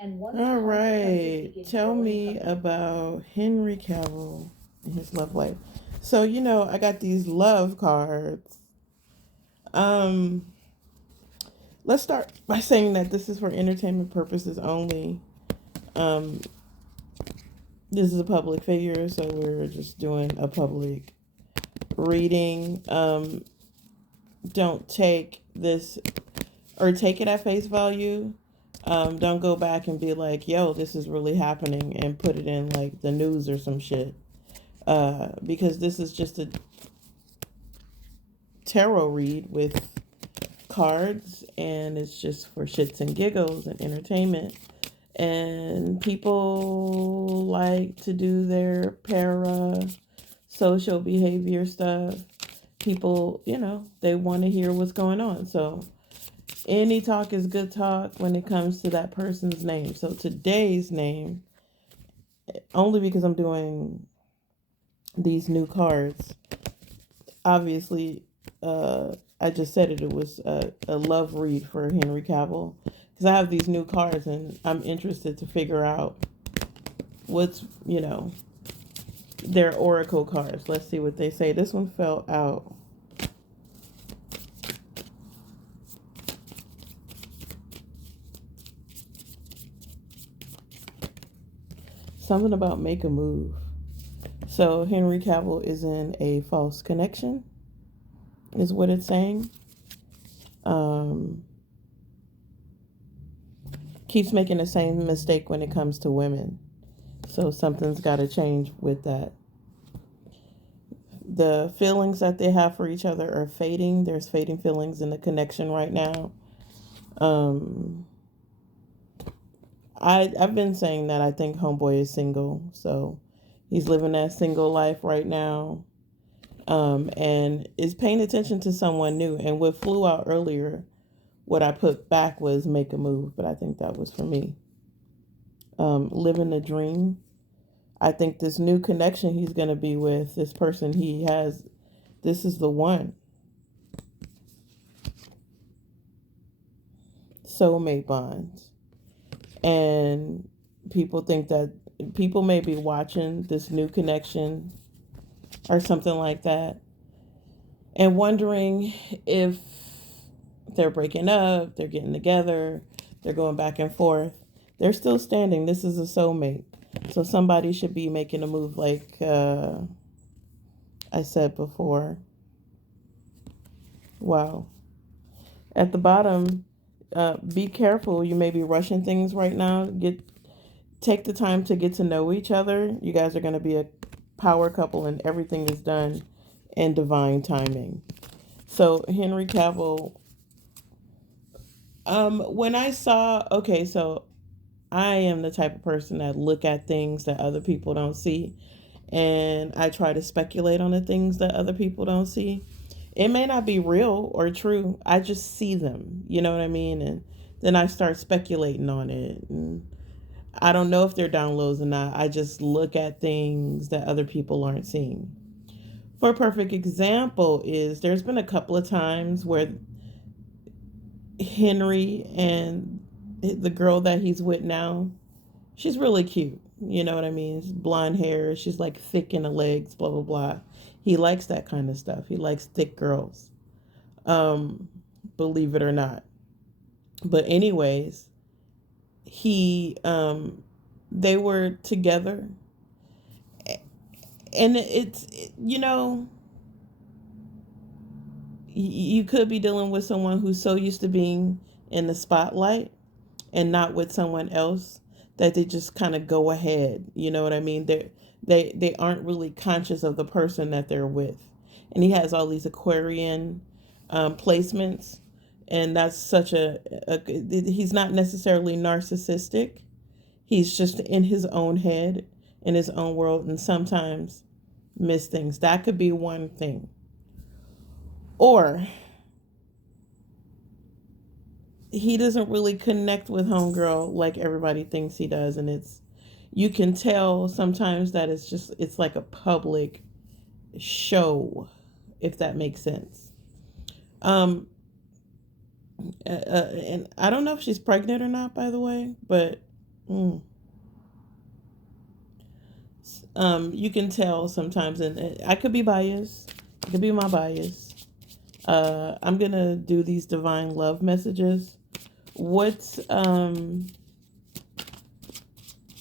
All right. Tell me about Henry Cavill and his love life. So, I got these love cards. Um, let's start by saying that this is for entertainment purposes only. Um, this is a public figure, so we're just doing a public reading. Don't take this or take it at face value. Don't go back and be like, yo, this is really happening and put it in like the news or some shit. Because this is just a tarot read with cards and it's just for shits and giggles and entertainment. And people like to do their para social behavior stuff. People, they want to hear what's going on. So any talk is good talk when it comes to that person's name. So today's name, only because I'm doing these new cards, obviously, I just said it was a love read for Henry Cavill because I have these new cards and I'm interested to figure out what's, their oracle cards. Let's see what they say. This one fell out. Something about make a move. So Henry Cavill is in a false connection, is what it's saying. Um, Keeps making the same mistake when it comes to women. So something's got to change with that. The feelings that they have for each other are fading. There's fading feelings in the connection right now. Um, I've been saying that I think Homeboy is single, so he's living that single life right now, and is paying attention to someone new. And what flew out earlier, what I put back was make a move, but I think that was for me. Living the dream. I think this new connection he's going to be with, this person he has, this is the one. Soulmate bonds. And people think that people may be watching this new connection or something like that and wondering if they're breaking up, they're getting together, they're going back and forth. They're still standing. This is a soulmate. So somebody should be making a move like I said before. Wow. At the bottom, be careful. You may be rushing things right now. Take the time to get to know each other. You guys are going to be a power couple and everything is done in divine timing. So Henry Cavill, when I saw, okay, so I am the type of person that look at things that other people don't see, and I try to speculate on the things that other people don't see. It may not be real or true. I just see them, you know what I mean? And then I start speculating on it. And I don't know if they're downloads or not. I just look at things that other people aren't seeing. For a perfect example is there's been a couple of times where Henry and the girl that he's with now, she's really cute. You know what I mean? Blonde hair. She's like thick in the legs, blah, blah, blah. He likes that kind of stuff. He likes thick girls, um, believe it or not. But, anyways, they were together. And you could be dealing with someone who's so used to being in the spotlight and not with someone else that they just kind of go ahead. You know what I mean? They aren't really conscious of the person that they're with. And he has all these Aquarian placements, and that's such a he's not necessarily narcissistic. He's just in his own head, in his own world, and sometimes miss things. That could be one thing. Or he doesn't really connect with homegirl like everybody thinks he does, and you can tell sometimes that it's like a public show, if that makes sense. Um and I don't know if she's pregnant or not, by the way, but Mm. You can tell sometimes, and I could be biased. It could be my bias. I'm gonna do these divine love messages. What's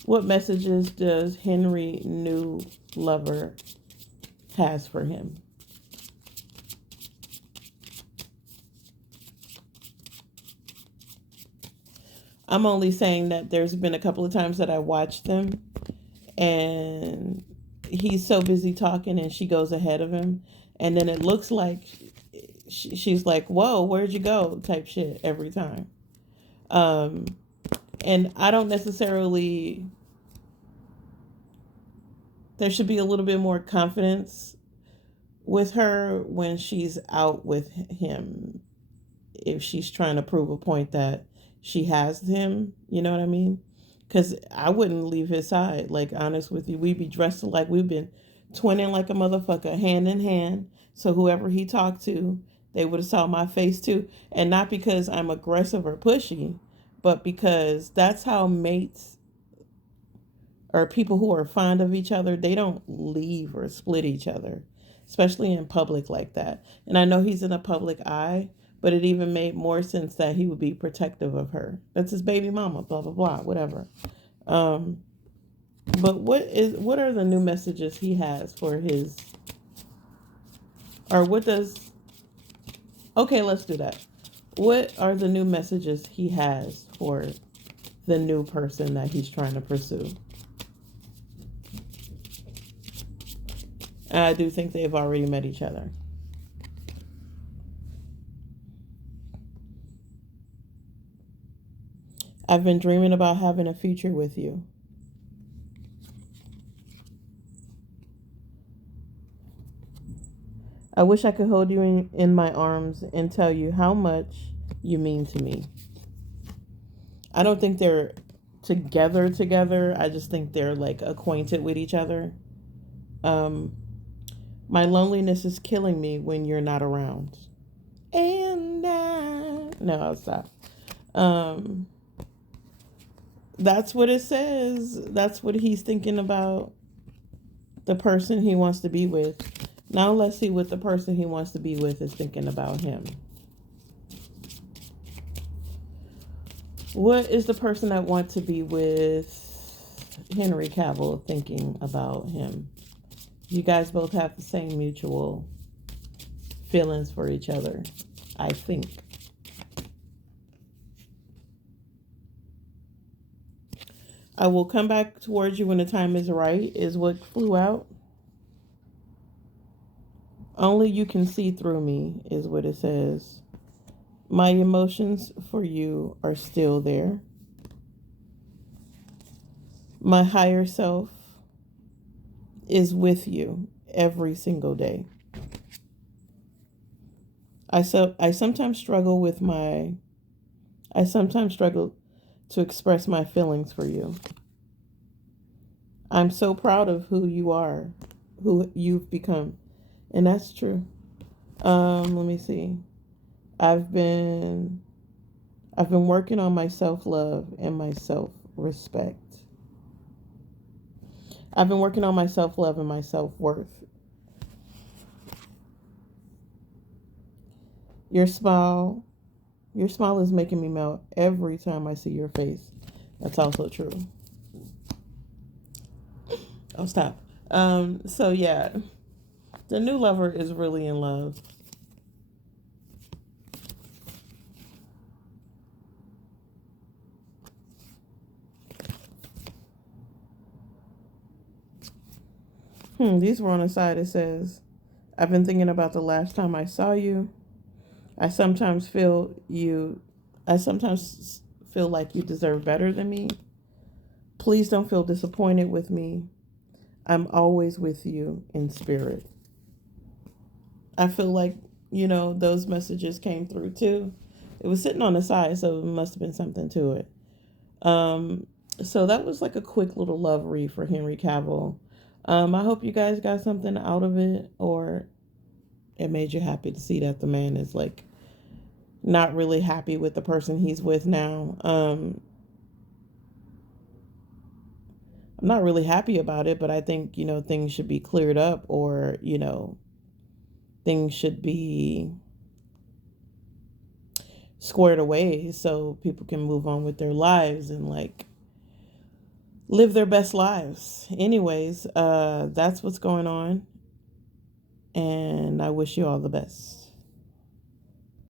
what messages does Henry new lover has for him? I'm only saying that there's been a couple of times that I watched them and he's so busy talking and she goes ahead of him and then it looks like she's like, whoa, where'd you go, type shit every time. um and I don't necessarily, there should be a little bit more confidence with her when she's out with him, if she's trying to prove a point that she has him, you know what I mean? Because I wouldn't leave his side. Like, honest with you, we'd be dressed like we've been twinning like a motherfucker, hand in hand. So whoever he talked to, they would have saw my face too. And not because I'm aggressive or pushy, but because that's how mates or people who are fond of each other, they don't leave or split each other, especially in public like that. And I know he's in a public eye, but it even made more sense that he would be protective of her. That's his baby mama, blah blah blah, whatever. Um, but what are the new messages he has for his, or what does, okay, let's do that. What are the new messages he has for the new person that he's trying to pursue? I do think they've already met each other. I've been dreaming about having a future with you. I wish I could hold you in my arms and tell you how much you mean to me. I don't think they're together. I just think they're like acquainted with each other. Um, my loneliness is killing me when you're not around. And no, I'll stop. Um, that's what it says. That's what he's thinking about, the person he wants to be with. Now let's see what the person he wants to be with is thinking about him. What is the person that wants to be with Henry Cavill thinking about him? You guys both have the same mutual feelings for each other, I think. I will come back towards you when the time is right, is what flew out. Only you can see through me, is what it says. My emotions for you are still there. My higher self is with you every single day. I sometimes struggle with my I sometimes struggle to express my feelings for you. I'm so proud of who you are, who you've become. And that's true. Let me see. I've been I've been working on my self-love and my self-respect. I've been working on my self-love and my self-worth. Your smile, your smile is making me melt every time I see your face. That's also true. Oh, stop. So yeah, the new lover is really in love. These were on the side. It says, I've been thinking about the last time I saw you. I sometimes feel you, I sometimes feel like you deserve better than me. Please don't feel disappointed with me. I'm always with you in spirit. I feel like, those messages came through too. It was sitting on the side, so it must have been something to it. Um, so that was like a quick little love read for Henry Cavill. I hope you guys got something out of it, or it made you happy to see that the man is like not really happy with the person he's with now. I'm not really happy about it, but I think, things should be cleared up, or, things should be squared away so people can move on with their lives and like live their best lives. Anyways, that's what's going on, and I wish you all the best.